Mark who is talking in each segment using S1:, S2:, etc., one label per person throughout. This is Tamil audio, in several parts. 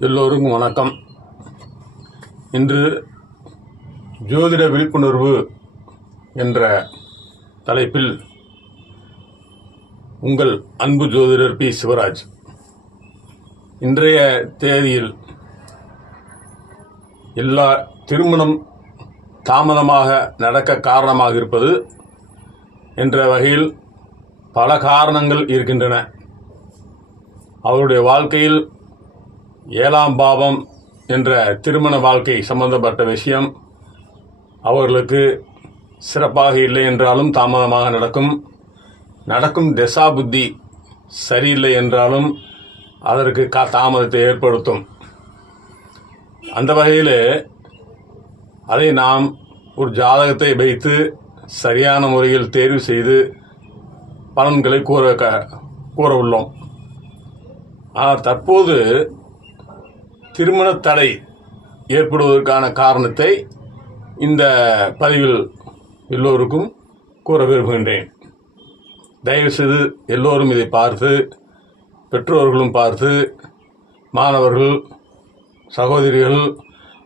S1: எல்லோருக்கும் வணக்கம். இன்று ஜோதிட விழிப்புணர்வு என்ற தலைப்பில் உங்கள் அன்பு ஜோதிடர் பி. சிவராஜ். இன்றைய தேதியில் எல்லா திருமணம் தாமதமாக நடக்க காரணமாக இருப்பது என்ற வகையில் பல காரணங்கள் இருக்கின்றன. அவருடைய வாழ்க்கையில் ஏழாம் பாவம் என்ற திருமண வாழ்க்கை சம்பந்தப்பட்ட விஷயம். அவர்களுக்கு சிறப்பாக இல்லை என்றாலும் தாமதமாக நடக்கும். நடக்கும் திசா புத்தி சரியில்லை என்றாலும் அதற்கு கா தாமதத்தை ஏற்படுத்தும். அந்த வகையில் அதை நாம் ஒரு ஜாதகத்தை வைத்து சரியான முறையில் தேர்வு செய்து பலன்களை கூற க கூற உள்ளோம் ஆனால் தற்போது திருமண தடை ஏற்படுவதற்கான காரணத்தை இந்த பதிவில் எல்லோருக்கும் கூற விரும்புகின்றேன். தயவுசெய்து எல்லோரும் இதை பார்த்து பெற்றோர்களும் பார்த்து மாணவர்கள் சகோதரிகள்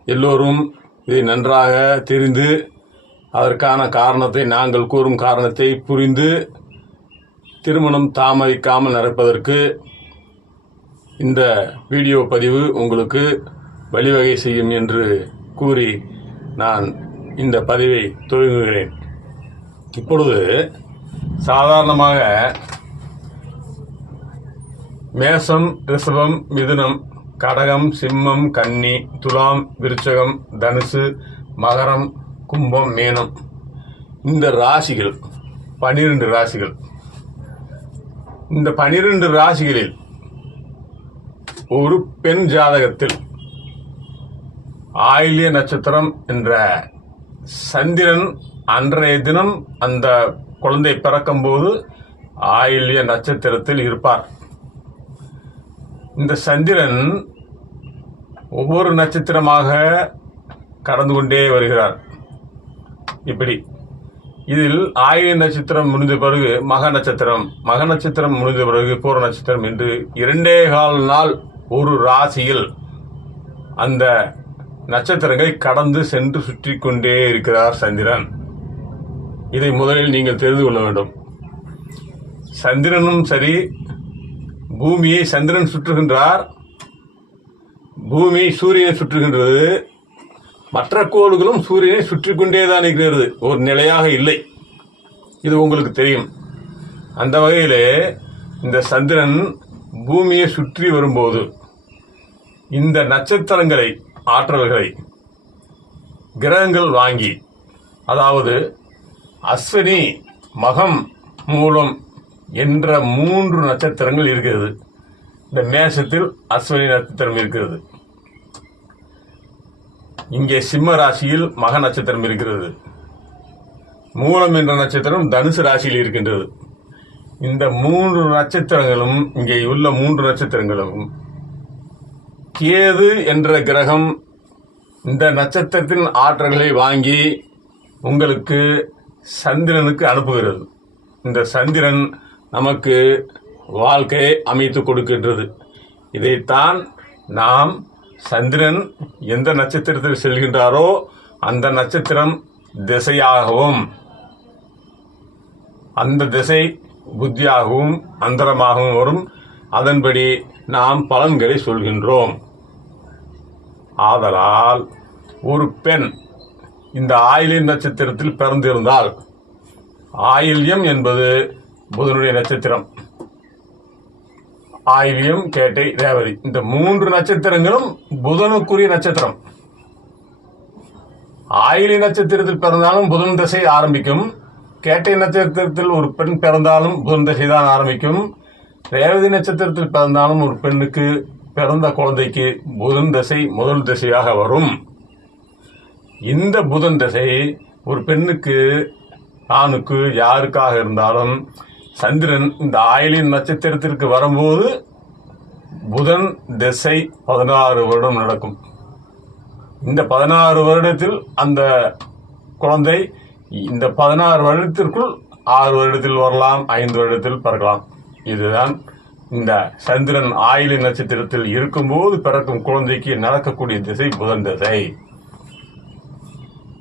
S1: எல்லோரும் இதை நன்றாக தெரிந்து அதற்கான காரணத்தை நாங்கள் கூறும் காரணத்தை புரிந்து திருமணம் தாமதிக்காமல் நடப்பதற்கு இந்த வீடியோ பதிவு உங்களுக்கு வழிவகை செய்யும் என்று கூறி நான் இந்த பதிவை துவங்குகிறேன். இப்பொழுது சாதாரணமாக மேசம் ரிஷபம் மிதுனம் கடகம் சிம்மம் கன்னி துலாம் விருச்சகம் தனுசு மகரம் கும்பம் மீனம் இந்த ராசிகள் பனிரெண்டு ராசிகள். இந்த பனிரெண்டு ராசிகளில் ஒரு பெண் ஜாதகத்தில் ஆயிலிய நட்சத்திரம் என்ற சந்திரன் அன்றைய தினம் அந்த குழந்தை பிறக்கும்போது ஆயில்ய நட்சத்திரத்தில் இருப்பார். இந்த சந்திரன் ஒவ்வொரு நட்சத்திரமாக கடந்து கொண்டே வருகிறார். இப்படி இதில் ஆயிலிய நட்சத்திரம் முடிந்த பிறகு மக நட்சத்திரம் மக நட்சத்திரம் முடிந்த பிறகு பூர நட்சத்திரம் என்று இரண்டே கால் நாள் ஒரு ராசியில் அந்த நட்சத்திரங்களை கடந்து சென்று சுற்றி கொண்டே இருக்கிறார் சந்திரன். இதை முதலில் நீங்கள் தெரிந்து கொள்ள வேண்டும். சந்திரனும் சரி பூமியை சந்திரன் சுற்றுகின்றார். பூமி சூரியனை சுற்றுகின்றது. மற்ற கோள்களும் சூரியனை சுற்றி கொண்டே தான் இருக்கிறது. ஒரு நிலையாக இல்லை. இது உங்களுக்கு தெரியும். அந்த வகையிலே இந்த சந்திரன் பூமியை சுற்றி வரும்போது இந்த நட்சத்திரங்களை ஆற்றல்களை கிரகங்கள் வாங்கி அதாவது அஸ்வினி மகம் மூலம் என்ற மூன்று நட்சத்திரங்கள் இருக்கிறது. இந்த மேசத்தில் அஸ்வினி நட்சத்திரம் இருக்கிறது. இங்கே சிம்ம ராசியில் மக நட்சத்திரம் இருக்கிறது. மூலம் என்ற நட்சத்திரம் தனுசு ராசியில் இருக்கின்றது. இந்த மூன்று நட்சத்திரங்களும் இங்கே உள்ள மூன்று நட்சத்திரங்களும் கேது என்ற கிரகம் இந்த நட்சத்திரத்தின் ஆற்றல்களை வாங்கி உங்களுக்கு சந்திரனுக்கு அனுப்புகிறது. இந்த சந்திரன் நமக்கு வாழ்க்கையை அமைத்து கொடுக்கின்றது. இதைத்தான் நாம் சந்திரன் எந்த நட்சத்திரத்தில் செல்கின்றாரோ அந்த நட்சத்திரம் திசையாகவும் அந்த திசை புத்தியாகவும் அந்தரமாகவும் வரும். அதன்படி நாம் பலன்களை சொல்கின்றோம். ஆதலால் ஒரு பெண் இந்த ஆயிலின் நட்சத்திரத்தில் பிறந்திருந்தால் ஆயில்யம் என்பது புதனுடைய நட்சத்திரம். ஆயில்யம் கேட்டை ரேவதி. இந்த மூன்று நட்சத்திரங்களும் புதனுக்குரிய நட்சத்திரம். ஆயிலி நட்சத்திரத்தில் பிறந்தாலும் புதன் திசை ஆரம்பிக்கும். கேட்டை நட்சத்திரத்தில் ஒரு பெண் பிறந்தாலும் புதன் திசை தான் ஆரம்பிக்கும். ரேவதி நட்சத்திரத்தில் பிறந்தாலும் ஒரு பெண்ணுக்கு பிறந்த குழந்தைக்கு புதன் திசை முதல் திசையாக வரும். இந்த புதன் திசை ஒரு பெண்ணுக்கு ஆணுக்கு யாருக்காக இருந்தாலும் சந்திரன் இந்த ஆயிலின் நட்சத்திரத்திற்கு வரும்போது புதன் திசை பதினாறு வருடம் நடக்கும். இந்த பதினாறு வருடத்தில் அந்த குழந்தை இந்த பதினாறு வருடத்திற்குள் ஆறு வருடத்தில் வரலாம் ஐந்து வருடத்தில் பிறக்கலாம். இதுதான் இந்த சந்திரன் ஆயிலை நட்சத்திரத்தில் இருக்கும்போது பிறக்கும் குழந்தைக்கு நடக்கக்கூடிய திசை புதன் திசை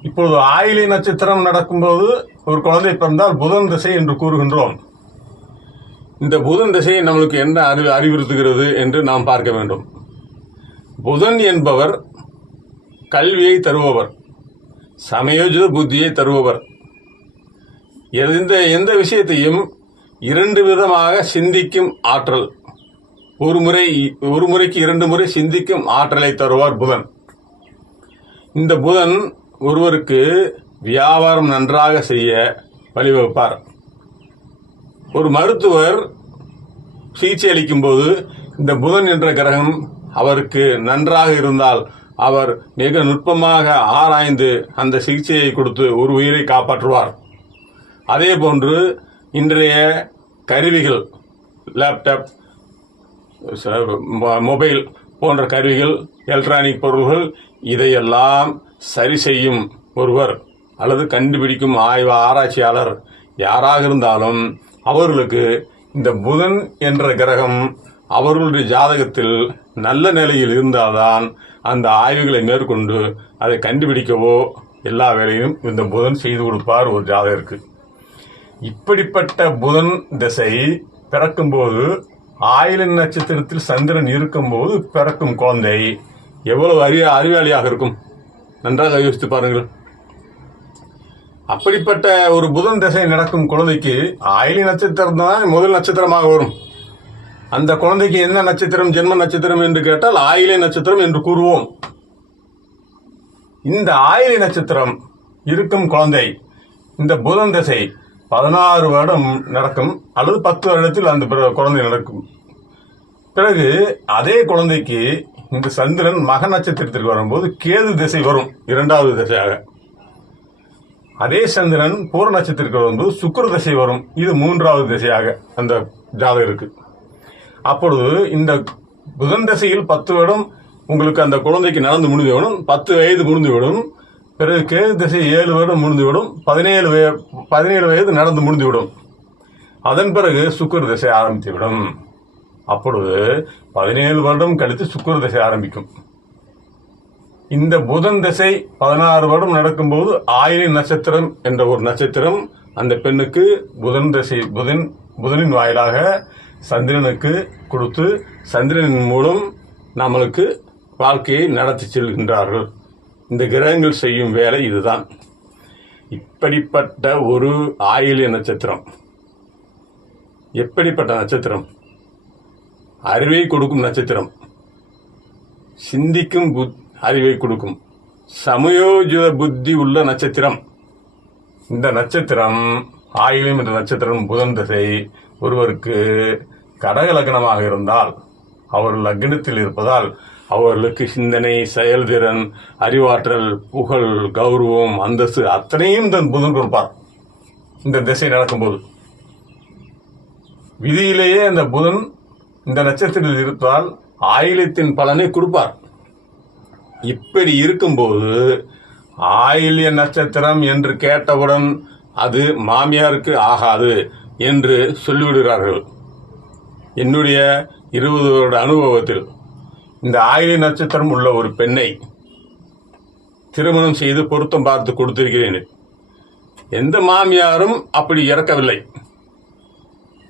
S1: இப்பொழுது ஆயிலை நட்சத்திரம் நடக்கும்போது ஒரு குழந்தை பிறந்தால் புதன் திசை என்று கூறுகின்றோம். இந்த புதன் திசை நம்மளுக்கு என்ன அறி அறிவுறுத்துகிறது என்று நாம் பார்க்க வேண்டும். புதன் என்பவர் கல்வியை தருபவர். சமயோஜித புத்தியை தருபவர். எந்த எந்த விஷயத்தையும் இரண்டு விதமாக சிந்திக்கும் ஆற்றல். ஒரு முறை ஒரு முறைக்கு இரண்டு முறை சிந்திக்கும் ஆற்றலை தருவார் புதன். இந்த புதன் ஒருவருக்கு வியாபாரம் நன்றாக செய்ய வழிவகுப்பார். ஒரு மருத்துவர் சிகிச்சை அளிக்கும்போது இந்த புதன் என்ற கிரகம் அவருக்கு நன்றாக இருந்தால் அவர் மிக நுட்பமாக ஆராய்ந்து அந்த சிகிச்சையை கொடுத்து ஒரு உயிரை காப்பாற்றுவார். அதே போன்று இன்றைய கருவிகள் லேப்டாப் ச- மொ- மொபைல் போன்ற கருவிகள் எலக்ட்ரானிக் பொருள்கள் இதையெல்லாம் சரி செய்யும் ஒருவர் அல்லது கண்டுபிடிக்கும் ஆய்வு ஆராய்ச்சியாளர் யாராக இருந்தாலும் அவர்களுக்கு இந்த புதன் என்ற கிரகம் அவர்களுடைய ஜாதகத்தில் நல்ல நிலையில் இருந்தால்தான் அந்த ஆய்வுகளை மேற்கொண்டு அதை கண்டுபிடிக்கவோ எல்லா வேலையும் இந்த புதன் செய்து கொடுப்பார் ஒரு ஜாதகருக்கு. இப்படிப்பட்ட புதன் திசை பிறக்கும்போது ஆயிலின் நட்சத்திரத்தில் சந்திரன் இருக்கும்போது பிறக்கும் குழந்தை. எவ்வளவு அறிய அறிவாளியாக இருக்கும்? நன்றாக யோசித்து பாருங்கள். அப்படிப்பட்ட ஒரு புதன் திசை நடக்கும் குழந்தைக்கு ஆயிலி நட்சத்திரம் தான் முதல் நட்சத்திரமாக வரும். அந்த குழந்தைக்கு என்ன நட்சத்திரம் ஜென்ம நட்சத்திரம் என்று கேட்டால் ஆயிலை நட்சத்திரம் என்று கூறுவோம். இந்த ஆயிலை நட்சத்திரம் இருக்கும் குழந்தை இந்த புதன் திசை பதினாறு வருடம் நடக்கும் அல்லது பத்து வருடத்தில் அந்த பிற- குழந்தை நடக்கும். பிறகு அதே குழந்தைக்கு இந்த சந்திரன் மக நட்சத்திரத்திற்கு வரும்போது கேது திசை வரும் இரண்டாவது திசையாக. அதே சந்திரன் பூர நட்சத்திரத்திற்கு வரும்போது சுக்கர திசை வரும் இது மூன்றாவது திசையாக அந்த ஜாதகருக்கு. அப்பொழுது இந்த புதன் திசையில் பத்து வருடம் உங்களுக்கு அந்த குழந்தைக்கு நடந்து முடிந்துவிடும் பத்து வயது முடிந்துவிடும். பிறகு கேது திசை ஏழு வருடம் முடிந்துவிடும் பதினேழு வய- பதினேழு வயது நடந்து முடிந்துவிடும். அதன் பிறகு சுக்கர திசை ஆரம்பித்துவிடும். அப்பொழுது பதினேழு வருடம் கழித்து சுக்கர திசை ஆரம்பிக்கும். இந்த புதன் திசை பதினாறு வருடம் நடக்கும்போது ஆயிரி நட்சத்திரம் என்ற ஒரு நட்சத்திரம் அந்த பெண்ணுக்கு புதன் திசை புதன் புதனின் வாயிலாக சந்திரனுக்கு கொடுத்து சந்திரனின் மூலம் நம்மளுக்கு வாழ்க்கையை நடத்தி செல்கின்றார்கள். இந்த கிரகங்கள் செய்யும் வேலை இதுதான். இப்படிப்பட்ட ஒரு ஆயிலிய நட்சத்திரம். எப்படிப்பட்ட நட்சத்திரம்? அறிவை கொடுக்கும் நட்சத்திரம். சிந்திக்கும் புத் அறிவை கொடுக்கும். சமயோஜித புத்தி உள்ள நட்சத்திரம். இந்த நட்சத்திரம் ஆயிலும் என்ற நட்சத்திரம் புதன் திசை. ஒருவருக்கு கடக லக்னமாக இருந்தால் அவர் லக்னத்தில் இருப்பதால் அவர்களுக்கு சிந்தனை செயல்திறன் அறிவாற்றல் புகழ் கௌரவம் அந்தஸ்து அத்தனையும் தன் புதன் கொடுப்பார். இந்த திசை நடக்கும்போது. விதியிலேயே அந்த புதன் இந்த நட்சத்திரத்தில் இருப்பதால் ஆயிலியத்தின் பலனை கொடுப்பார். இப்படி இருக்கும்போது ஆயில்ய நட்சத்திரம் என்று கேட்டவுடன் அது மாமியாருக்கு ஆகாது என்று சொல்லிவிடுகிறார்கள். என்னுடைய இருபது வருட அனுபவத்தில் இந்த ஆயில்ய நட்சத்திரம் உள்ள ஒரு பெண்ணை திருமணம் செய்து பொருத்தம் பார்த்து கொடுத்திருக்கிறேன். எந்த மாமியாரும் அப்படி இறக்கவில்லை.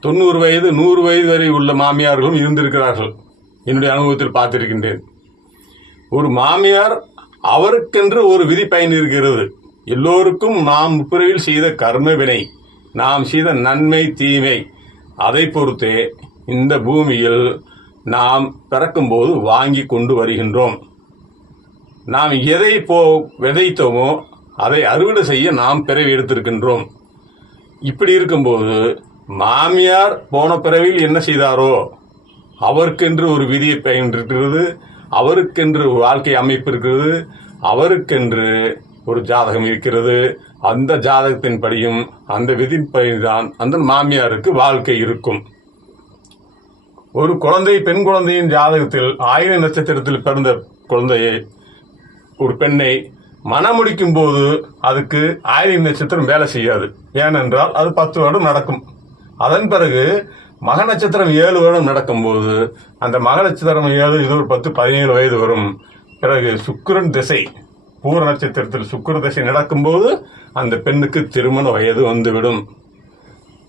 S1: தொண்ணூறு வயது நூறு வயது வரை உள்ள மாமியார்களும் இருந்திருக்கிறார்கள். என்னுடைய அனுபவத்தில் பார்த்திருக்கின்றேன். ஒரு மாமியார் அவருக்கென்று ஒரு விதி பயன் இருக்கிறது எல்லோருக்கும் நாம் முப்பிரவில் செய்த கர்ம வினை நாம் செய்த நன்மை தீமை அதை பொறுத்தே இந்த பூமியில் நாம் பிறக்கும்போது வாங்கி கொண்டு வருகின்றோம். நாம் எதை போ விதைத்தோமோ அதை அறுவடை செய்ய நாம் பிறவி எடுத்திருக்கின்றோம். இப்படி இருக்கும்போது மாமியார் போன பிறவியில் என்ன செய்தாரோ அவருக்கென்று ஒரு விதியை பயின்றிருக்கிறது அவருக்கென்று வாழ்க்கை அமைப்பு இருக்கிறது அவருக்கென்று ஒரு ஜாதகம் இருக்கிறது. அந்த ஜாதகத்தின்படியும் அந்த விதிப்படிதான் அந்த மாமியாருக்கு வாழ்க்கை இருக்கும். ஒரு குழந்தை பெண் குழந்தையின் ஜாதகத்தில் ஆயிர நட்சத்திரத்தில் பிறந்த குழந்தையை ஒரு பெண்ணை மணமுடிக்கும் போது அதுக்கு ஆயிரம் நட்சத்திரம் வேலை செய்யாது. ஏனென்றால் அது பத்து வருடம் நடக்கும். அதன் பிறகு மக நட்சத்திரம் ஏழு வருடம் நடக்கும்போது அந்த மக நட்சத்திரம் ஏழு இது ஒரு பத்து பதினேழு வயது வரும். பிறகு சுக்கிரன் திசை பூர நட்சத்திரத்தில் சுக்கர திசை நடக்கும்போது அந்த பெண்ணுக்கு திருமண வயது வந்துவிடும்.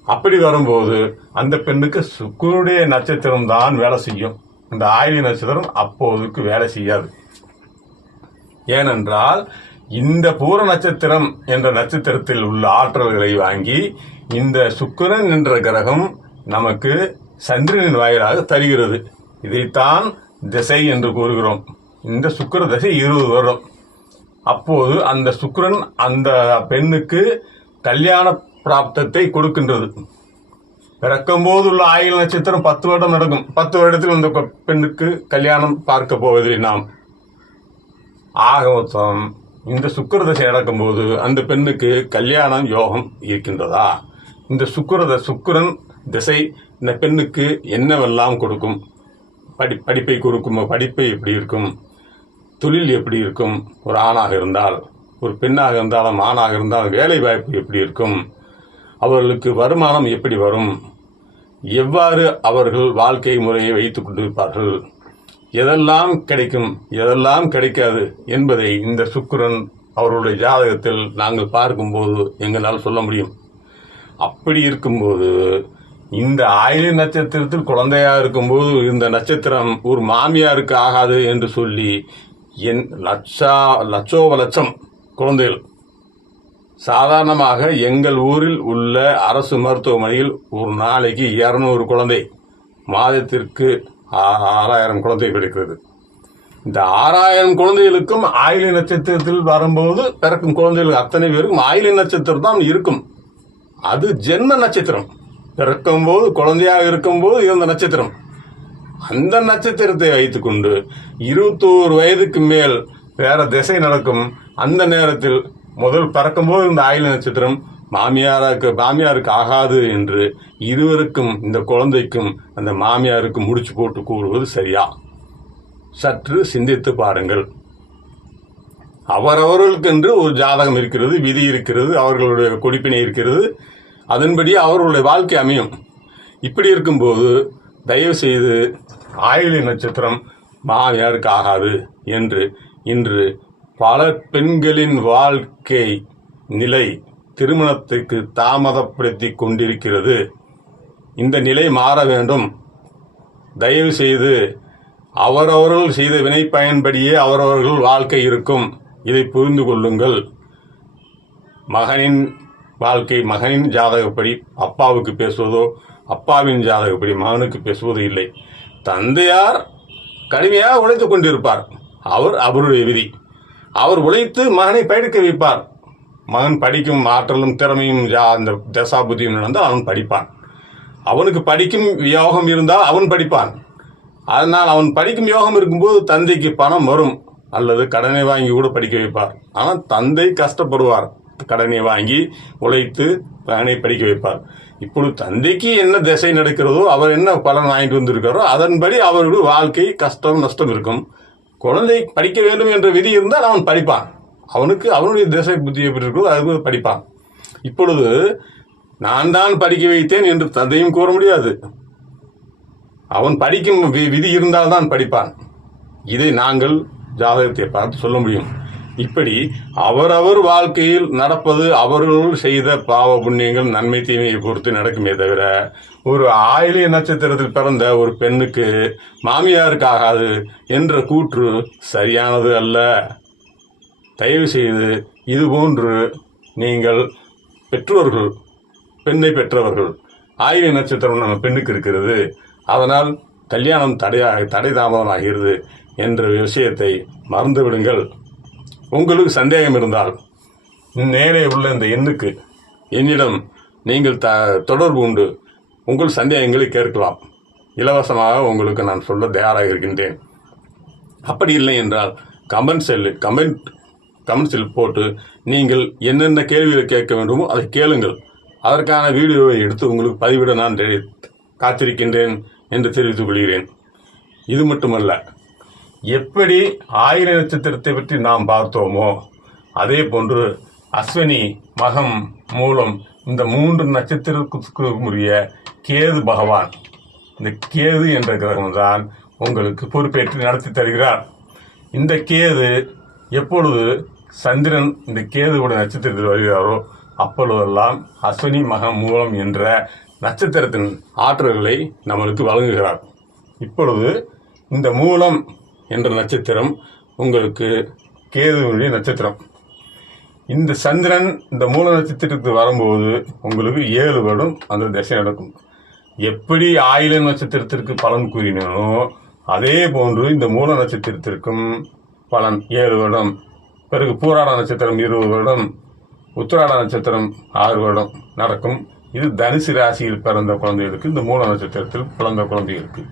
S1: அப்படி வரும்போது அந்த பெண்ணுக்கு சுக்கிரனுடைய நட்சத்திரம் தான் வேலை செய்யும். இந்த ஆயுளி நட்சத்திரம் அப்போதுக்கு வேலை செய்யாது. ஏனென்றால் இந்த பூர நட்சத்திரம் என்ற நட்சத்திரத்தில் உள்ள ஆற்றல்களை வாங்கி இந்த சுக்கிரன் என்ற கிரகம் நமக்கு சந்திரனின் வாயிலாக தருகிறது. இதைத்தான் திசை என்று கூறுகிறோம். இந்த சுக்கர திசை இருபது வருடம். அப்போது அந்த சுக்கரன் அந்த பெண்ணுக்கு கல்யாண பிராப்தத்தை கொடுக்கின்றது. பிறக்கும்போது உள்ள ஆயுள் நட்சத்திரம் பத்து வருடம் நடக்கும். பத்து வருடத்தில் இந்த பெண்ணுக்கு கல்யாணம் பார்க்க போவதில்லை நாம். ஆக மொத்தம் இந்த சுக்கர தசை நடக்கும்போது அந்த பெண்ணுக்கு கல்யாணம் யோகம் இருக்கின்றதா? இந்த சுக்கரத சுக்கரன் திசை இந்த பெண்ணுக்கு என்னவெல்லாம் கொடுக்கும்? படி படிப்பை கொடுக்கும்? படிப்பை எப்படி இருக்கும்? தொழில் எப்படி இருக்கும்? ஒரு ஆணாக இருந்தால் ஒரு பெண்ணாக இருந்தாலும் ஆணாக இருந்தால் வேலை வாய்ப்பு எப்படி இருக்கும்? அவர்களுக்கு வருமானம் எப்படி வரும்? எவ்வாறு அவர்கள் வாழ்க்கை முறையை வைத்துக் கொண்டிருப்பார்கள்? எதெல்லாம் கிடைக்கும் எதெல்லாம் கிடைக்காது என்பதை இந்த சுக்கிரன் அவர்களுடைய ஜாதகத்தில் நாங்கள் பார்க்கும்போது எங்களால் சொல்ல முடியும். அப்படி இருக்கும்போது இந்த ஆயிலி நட்சத்திரத்தில் குழந்தையாக இருக்கும்போது இந்த நட்சத்திரம் ஒரு மாமியாருக்கு ஆகாது என்று சொல்லி என் லட்சா லட்சோப லட்சம் குழந்தைகள் சாதாரணமாக எங்கள் ஊரில் உள்ள அரசு மருத்துவமனையில் ஒரு நாளைக்கு இரநூறு குழந்தை மாதத்திற்கு ஆ- ஆறாயிரம் குழந்தை கிடைக்கிறது இந்த ஆறாயிரம் குழந்தைகளுக்கும் ஆயிலி நட்சத்திரத்தில் வரும்போது பிறக்கும் குழந்தைகள் அத்தனை பேருக்கும் ஆயிலி நட்சத்திரம் தான் இருக்கும். அது ஜென்ம நட்சத்திரம். பிறக்கும்போது குழந்தையாக இருக்கும்போது இருந்த நட்சத்திரம். அந்த நட்சத்திரத்தை வைத்துக்கொண்டு இருபத்தோரு வயதுக்கு மேல் வேற திசை நடக்கும். அந்த நேரத்தில் முதல் பிறக்கும்போது இந்த ஆயுள் நட்சத்திரம் மாமியாருக்கு மாமியாருக்கு ஆகாது என்று இருவருக்கும் இந்த குழந்தைக்கும் அந்த மாமியாருக்கு முடிச்சு போட்டு கூறுவது சரியா? சற்று சிந்தித்து பாருங்கள். அவரவர்களுக்கென்று ஒரு ஜாதகம் இருக்கிறது விதி இருக்கிறது அவர்களுடைய கொடிப்பினை இருக்கிறது. அதன்படி அவர்களுடைய வாழ்க்கை அமையும். இப்படி இருக்கும்போது தயவு செய்து ஆயுளி நட்சத்திரம் மாமியாருக்கு ஆகாது என்று இன்று பல பெண்களின் வாழ்க்கை நிலை திருமணத்துக்கு தாமதப்படுத்தி கொண்டிருக்கிறது. இந்த நிலை மாற வேண்டும். தயவு செய்து அவரவர்கள் செய்த வினை பயன்படியே அவரவர்கள் வாழ்க்கை இருக்கும். இதை புரிந்து கொள்ளுங்கள். மகனின் வாழ்க்கை மகனின் ஜாதகப்படி அப்பாவுக்கு பேசுவதோ அப்பாவின் ஜாதகப்படி மகனுக்கு பேசுவதோ இல்லை. தந்தையார் கடுமையாக உழைத்து கொண்டிருப்பார். அவர் அவருடைய விதி. அவர் உழைத்து மகனை படிக்க வைப்பார். மகன் படிக்கும் ஆற்றலும் திறமையும் ஜா- அந்த தசாபுதியும் நடந்தால் அவன் படிப்பான். அவனுக்கு படிக்கும் யோகம் இருந்தால் அவன் படிப்பான். அதனால் அவன் படிக்கும் யோகம் இருக்கும்போது தந்தைக்கு பணம் வரும். அல்லது கடனை வாங்கி கூட படிக்க வைப்பார். ஆனால் தந்தை கஷ்டப்படுவார். கடனை வாங்கி உழைத்து மகனை படிக்க வைப்பார். இப்பொழுது தந்தைக்கு என்ன திசை நடக்கிறதோ அவர் என்ன பலன் வாங்கிட்டு வந்திருக்காரோ அதன்படி அவருடைய வாழ்க்கை கஷ்டம் நஷ்டம் இருக்கும். குழந்தை படிக்க வேண்டும் என்ற விதி இருந்தால் அவன் படிப்பான். அவனுக்கு அவனுடைய திசை புத்தி எப்படி இருக்கோ அது படிப்பான். இப்பொழுது நான் தான் படிக்க வைத்தேன் என்று தந்தையும் கூற முடியாது. அவன் படிக்கும் விதி விதி இருந்தால்தான் படிப்பான். இதை நாங்கள் ஜாதகத்தை பார்த்து சொல்ல முடியும். இப்படி அவரவர் வாழ்க்கையில் நடப்பது அவர்கள் செய்த பாவ புண்ணியங்கள் நன்மை தீமையை பொறுத்து நடக்குமே தவிர ஒரு ஆயிலிய நட்சத்திரத்தில் பிறந்த ஒரு பெண்ணுக்கு மாமியாருக்கு ஆகாது என்ற கூற்று சரியானது அல்ல. தயவு செய்து இதுபோன்று நீங்கள் பெற்றோர்கள் பெண்ணை பெற்றவர்கள் ஆயுத நட்சத்திரம் நம்ம பெண்ணுக்கு இருக்கிறது அதனால் கல்யாணம் தடையாக தடை தாமதமாகிறது என்ற விஷயத்தை மறந்துவிடுங்கள். உங்களுக்கு சந்தேகம் இருந்தால் நேரே உள்ள இந்த எண்ணுக்கு என்னிடம் நீங்கள் த தொடர்பு உண்டு. உங்கள் சந்தேகங்களை கேட்கலாம். இலவசமாக உங்களுக்கு நான் சொல்ல தயாராக இருக்கின்றேன். அப்படி இல்லை என்றால் கமெண்ட் செல் கமெண்ட் கமெண்ட் செல் போட்டு நீங்கள் என்னென்ன கேள்விகளை கேட்க வேண்டுமோ அதை கேளுங்கள். அதற்கான வீடியோவை எடுத்து உங்களுக்கு பதிவிட நான் காத்திருக்கின்றேன் என்று தெரிவித்துக் கொள்கிறேன். இது மட்டுமல்ல எப்படி ஆயிர நட்சத்திரத்தை பற்றி நாம் பார்த்தோமோ அதே போன்று அஸ்வினி மகம் மூலம் இந்த மூன்று நட்சத்திரத்துக்குரிய கேது பகவான் இந்த கேது என்ற கிரகம் தான் உங்களுக்கு பொறுப்பேற்று நடத்தி தருகிறார். இந்த கேது எப்பொழுது சந்திரன் இந்த கேதுவோட நட்சத்திரத்தில் வருகிறாரோ அப்பொழுதெல்லாம் அஸ்வினி மகம் மூலம் என்ற நட்சத்திரத்தின் ஆற்றல்களை நம்மளுக்கு வழங்குகிறார். இப்பொழுது இந்த மூலம் என்ற நட்சத்திரம் உங்களுக்கு கேதுவினுடைய நட்சத்திரம். இந்த சந்திரன் இந்த மூல நட்சத்திரத்துக்கு வரும்போது உங்களுக்கு ஏழு வருடம் அந்த திசை நடக்கும். எப்படி ஆயில நட்சத்திரத்திற்கு பலன் கூறினோ அதே போன்று இந்த மூல நட்சத்திரத்திற்கும் பலன் ஏழு வருடம். பிறகு பூராட நட்சத்திரம் இருபது வருடம் உத்திராட நட்சத்திரம் ஆறு வருடம் நடக்கும். இது தனுசு ராசியில் பிறந்த குழந்தைகளுக்கு இந்த மூல நட்சத்திரத்தில் பிறந்த குழந்தைகளுக்கு.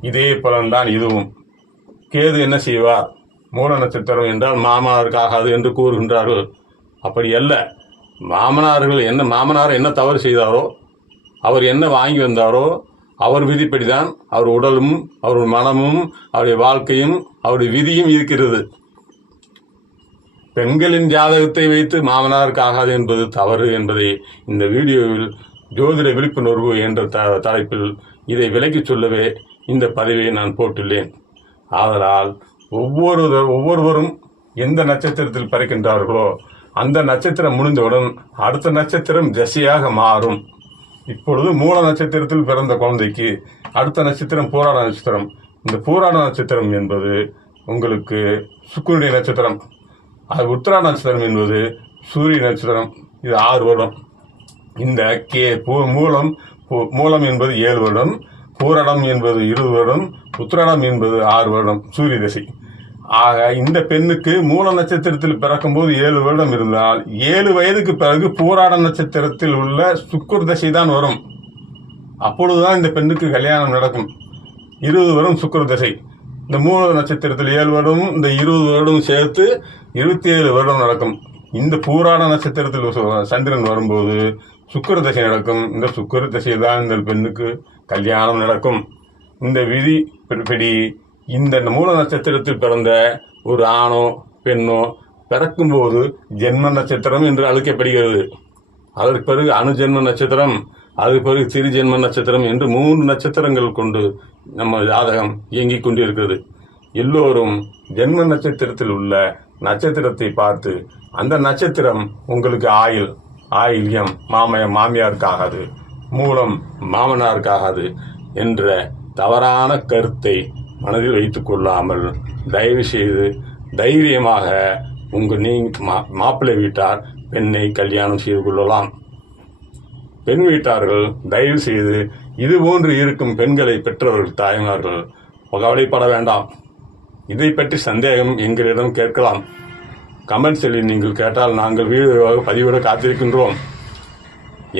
S1: இதே பலன்தான் இதுவும். கேது என்ன செய்வார்? மூல நட்சத்திரம் என்றால் மாமனாருக்கு ஆகாது என்று கூறுகின்றார்கள். அப்படி அல்ல. மாமனார்கள் என்ன மாமனார் என்ன தவறு செய்தாரோ அவர் என்ன வாங்கி வந்தாரோ அவர் விதிப்படிதான் அவர் உடலும் அவர் மனமும் அவருடைய வாழ்க்கையும் அவருடைய விதியும் இருக்கிறது. பெண்களின் ஜாதகத்தை வைத்து மாமனாருக்கு ஆகாது என்பது தவறு என்பதை இந்த வீடியோவில் ஜோதிட விழிப்புணர்வு என்ற த தலைப்பில் இதை விலக்கிச் சொல்லவே இந்த பதவியை நான் போட்டுள்ளேன். ஆதலால் ஒவ்வொரு ஒவ்வொருவரும் எந்த நட்சத்திரத்தில் பிறக்கின்றார்களோ அந்த நட்சத்திரம் முடிந்தவுடன் அடுத்த நட்சத்திரம் திசையாக மாறும். இப்பொழுது மூல நட்சத்திரத்தில் பிறந்த குழந்தைக்கு அடுத்த நட்சத்திரம் பூராண நட்சத்திரம். இந்த பூராண நட்சத்திரம் என்பது உங்களுக்கு சுக்குனுடைய நட்சத்திரம். அது உத்திரா நட்சத்திரம் என்பது சூரிய நட்சத்திரம். இது ஆறு வருடம். இந்த கே பூ மூலம் மூலம் என்பது ஏழு வருடம். பூரணம் என்பது இருபது வருடம் உத்திராடம் என்பது ஆறு வருடம் சூரிய திசை. ஆக இந்த பெண்ணுக்கு மூல நட்சத்திரத்தில் பிறக்கும்போது ஏழு வருடம் இருந்தால் ஏழு வயதுக்கு பிறகு பூராட நட்சத்திரத்தில் உள்ள சுக்குர் தசை தான் வரும். அப்பொழுதுதான் இந்த பெண்ணுக்கு கல்யாணம் நடக்கும். இருபது வருடம் சுக்கிர தசை. இந்த மூல நட்சத்திரத்தில் ஏழு வருடமும் இந்த இருபது வருடமும் சேர்த்து இருபத்தி ஏழு வருடம் நடக்கும். இந்த பூராட நட்சத்திரத்தில் சந்திரன் வரும்போது சுக்கர தசை நடக்கும். இந்த சுக்கர தசை தான் இந்த பெண்ணுக்கு கல்யாணம் நடக்கும். இந்த விதி படி இந்த மூல நட்சத்திரத்தில் பிறந்த ஒரு ஆணோ பெண்ணோ பிறக்கும்போது ஜென்ம நட்சத்திரம் என்று அழைக்கப்படுகிறது. அதற்கு பிறகு அணுஜென்ம நட்சத்திரம் அதுக்கு பிறகு திருஜென்ம நட்சத்திரம் என்று மூன்று நட்சத்திரங்கள் கொண்டு நம்ம ஜாதகம் இயங்கிக் கொண்டிருக்கிறது. எல்லோரும் ஜென்ம நட்சத்திரத்தில் உள்ள நட்சத்திரத்தை பார்த்து அந்த நட்சத்திரம் உங்களுக்கு ஆயுள் ஆயில்யம் மாமைய மாமியாருக்காகாது. மூலம் மாமனாருக்காகாது என்ற தவறான கருத்தை மனதில் வைத்து கொள்ளாமல் தயவு செய்து தைரியமாக உங்கள் நீ மா மாப்பிள்ளை வீட்டார் பெண்ணை கல்யாணம் செய்து கொள்ளலாம். பெண் வீட்டார்கள் தயவு செய்து இது போன்று இருக்கும் பெண்களை பெற்றவர்கள் தாய்மார்கள் கவலைப்பட வேண்டாம். இதை பற்றி சந்தேகம் எங்களிடம் கேட்கலாம். கமெண்ட்ஸில் நீங்கள் கேட்டால் நாங்கள் வீடியோவாக பதிவிட காத்திருக்கின்றோம்.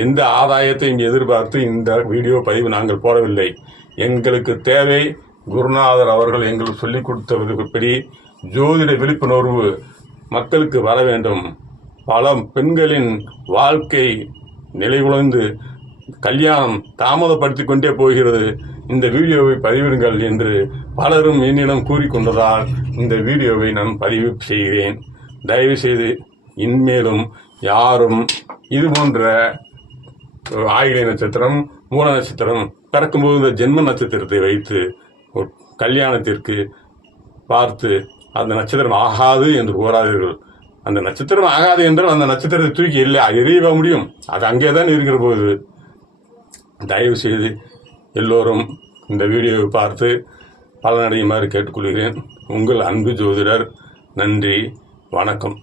S1: எந்த ஆதாயத்தையும் எதிர்பார்த்து இந்த வீடியோ பதிவு நாங்கள் போடவில்லை. எங்களுக்கு தேவை குருநாதர் அவர்கள் எங்களுக்கு சொல்லிக் கொடுத்தபடி ஜோதிட விழிப்புணர்வு மக்களுக்கு வர வேண்டும். பல பெண்களின் வாழ்க்கை நிலைகுலைந்து கல்யாணம் தாமதப்படுத்தி கொண்டே போகிறது. இந்த வீடியோவை பதிவிடுங்கள் என்று பலரும் என்னிடம் கூறிக்கொண்டதால் இந்த வீடியோவை நான் பதிவு செய்கிறேன். தயவுசெய்து இன்மேலும் யாரும் இது போன்ற ஆயிலை நட்சத்திரம் மூல நட்சத்திரம். பிறக்கும்போது இந்த ஜென்ம நட்சத்திரத்தை வைத்து ஒரு கல்யாணத்திற்கு பார்த்து அந்த நட்சத்திரம் ஆகாது என்று போராதீர்கள் அந்த நட்சத்திரம் ஆகாது என்றால் அந்த நட்சத்திரத்தை தூக்கி இல்லை எறிய முடியும். அது அங்கே தான் இருக்கிற போது. தயவு செய்து எல்லோரும் இந்த வீடியோவை பார்த்து பலனடையுமாறு கேட்டுக்கொள்கிறேன். உங்கள் அன்பு ஜோதிடர் நன்றி வணக்கம்.